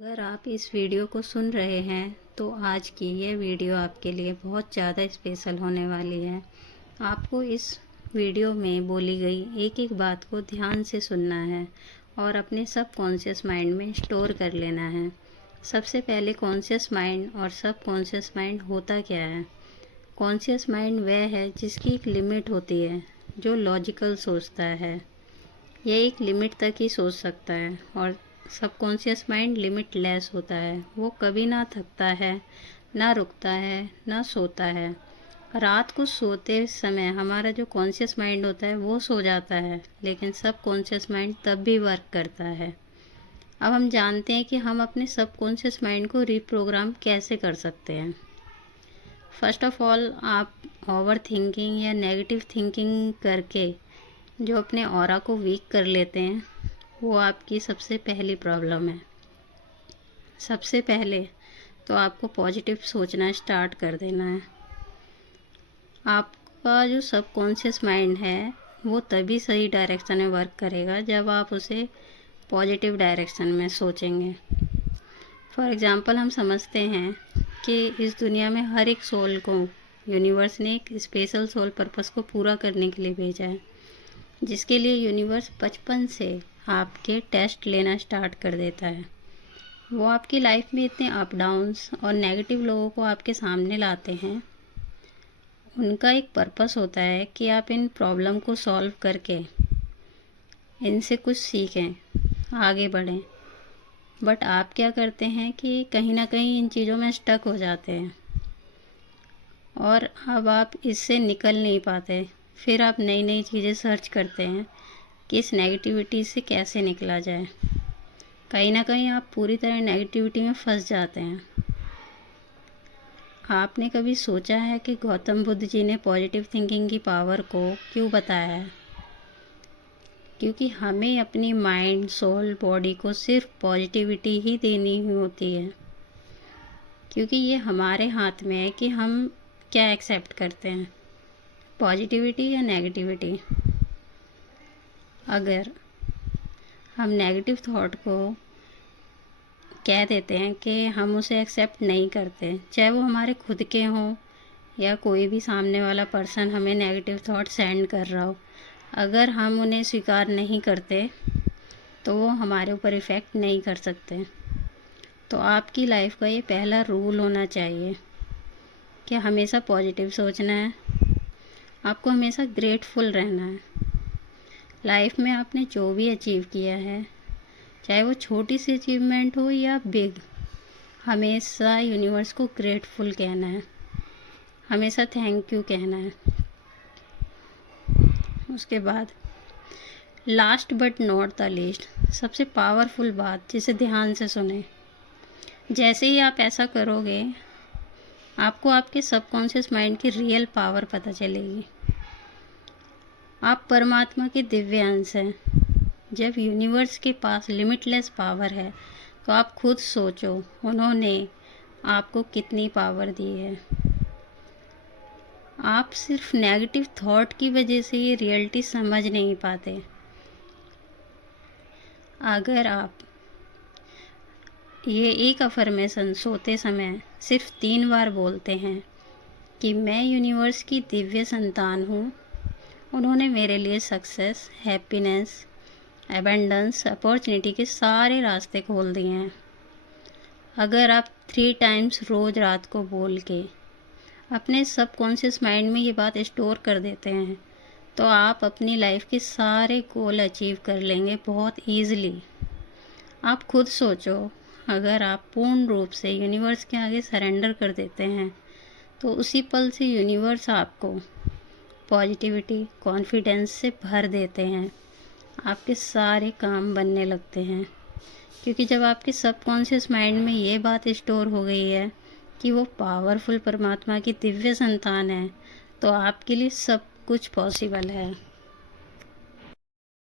अगर आप इस वीडियो को सुन रहे हैं तो आज की यह वीडियो आपके लिए बहुत ज़्यादा स्पेशल होने वाली है। आपको इस वीडियो में बोली गई एक एक बात को ध्यान से सुनना है और अपने सब कॉन्शियस माइंड में स्टोर कर लेना है। सबसे पहले कॉन्शियस माइंड और सब कॉन्शियस माइंड होता क्या है। कॉन्शियस माइंड वह है जिसकी एक लिमिट होती है, जो लॉजिकल सोचता है। यह एक लिमिट तक ही सोच सकता है और सबकॉन्शियस माइंड लिमिटलेस होता है। वो कभी ना थकता है, ना रुकता है, ना सोता है। रात को सोते समय हमारा जो कॉन्शियस माइंड होता है वो सो जाता है, लेकिन सबकॉन्शियस माइंड तब भी वर्क करता है। अब हम जानते हैं कि हम अपने सबकॉन्शियस माइंड को रीप्रोग्राम कैसे कर सकते हैं। फर्स्ट ऑफ ऑल, आप ओवर थिंकिंग या नेगेटिव थिंकिंग करके जो अपने ऑरा को वीक कर लेते हैं, वो आपकी सबसे पहली प्रॉब्लम है। सबसे पहले तो आपको पॉजिटिव सोचना स्टार्ट कर देना है। आपका जो सबकॉन्शियस माइंड है वो तभी सही डायरेक्शन में वर्क करेगा जब आप उसे पॉजिटिव डायरेक्शन में सोचेंगे। फॉर एग्ज़ाम्पल, हम समझते हैं कि इस दुनिया में हर एक सोल को यूनिवर्स ने एक स्पेशल सोल पर्पस को पूरा करने के लिए भेजा है, जिसके लिए यूनिवर्स बचपन से आपके टेस्ट लेना स्टार्ट कर देता है। वो आपकी लाइफ में इतने अप डाउन्स और नेगेटिव लोगों को आपके सामने लाते हैं। उनका एक पर्पस होता है कि आप इन प्रॉब्लम को सॉल्व करके इनसे कुछ सीखें, आगे बढ़ें। बट आप क्या करते हैं कि कहीं ना कहीं इन चीज़ों में स्टक हो जाते हैं और अब आप इससे निकल नहीं पाते। फिर आप नई नई चीज़ें सर्च करते हैं कि इस नेगेटिविटी से कैसे निकला जाए। कहीं ना कहीं आप पूरी तरह नेगेटिविटी में फंस जाते हैं। आपने कभी सोचा है कि गौतम बुद्ध जी ने पॉजिटिव थिंकिंग की पावर को क्यों बताया है? क्योंकि हमें अपनी माइंड, सोल, बॉडी को सिर्फ पॉजिटिविटी ही देनी होती है। क्योंकि ये हमारे हाथ में है कि हम क्या एक्सेप्ट करते हैं, पॉजिटिविटी या नेगेटिविटी। अगर हम नेगेटिव थॉट को कह देते हैं कि हम उसे एक्सेप्ट नहीं करते, चाहे वो हमारे खुद के हों या कोई भी सामने वाला पर्सन हमें नेगेटिव थॉट सेंड कर रहा हो, अगर हम उन्हें स्वीकार नहीं करते तो वो हमारे ऊपर इफ़ेक्ट नहीं कर सकते। तो आपकी लाइफ का ये पहला रूल होना चाहिए कि हमेशा पॉजिटिव सोचना है। आपको हमेशा ग्रेटफुल रहना है। लाइफ में आपने जो भी अचीव किया है, चाहे वो छोटी सी अचीवमेंट हो या बिग, हमेशा यूनिवर्स को ग्रेटफुल कहना है, हमेशा थैंक यू कहना है। उसके बाद last but not the least, सबसे पावरफुल बात, जिसे ध्यान से सुने। जैसे ही आप ऐसा करोगे, आपको आपके सबकॉन्शियस माइंड की रियल पावर पता चलेगी। आप परमात्मा के दिव्य अंश हैं। जब यूनिवर्स के पास लिमिटलेस पावर है तो आप खुद सोचो उन्होंने आपको कितनी पावर दी है। आप सिर्फ नेगेटिव थॉट की वजह से ये रियलिटी समझ नहीं पाते। अगर आप ये एक अफर्मेशन सोते समय सिर्फ 3 बार बोलते हैं कि मैं यूनिवर्स की दिव्य संतान हूँ, उन्होंने मेरे लिए सक्सेस, हैप्पीनेस, एबंडेंस, अपॉर्चुनिटी के सारे रास्ते खोल दिए हैं। अगर आप 3 टाइम्स रोज़ रात को बोल के अपने सबकॉन्शियस माइंड में ये बात स्टोर कर देते हैं, तो आप अपनी लाइफ के सारे गोल अचीव कर लेंगे बहुत ईज़िली। आप खुद सोचो, अगर आप पूर्ण रूप से यूनिवर्स के आगे सरेंडर कर देते हैं तो उसी पल से यूनिवर्स आपको पॉजिटिविटी, कॉन्फिडेंस से भर देते हैं। आपके सारे काम बनने लगते हैं, क्योंकि जब आपके सबकॉन्शियस माइंड में ये बात स्टोर हो गई है कि वो पावरफुल परमात्मा की दिव्य संतान है, तो आपके लिए सब कुछ पॉसिबल है।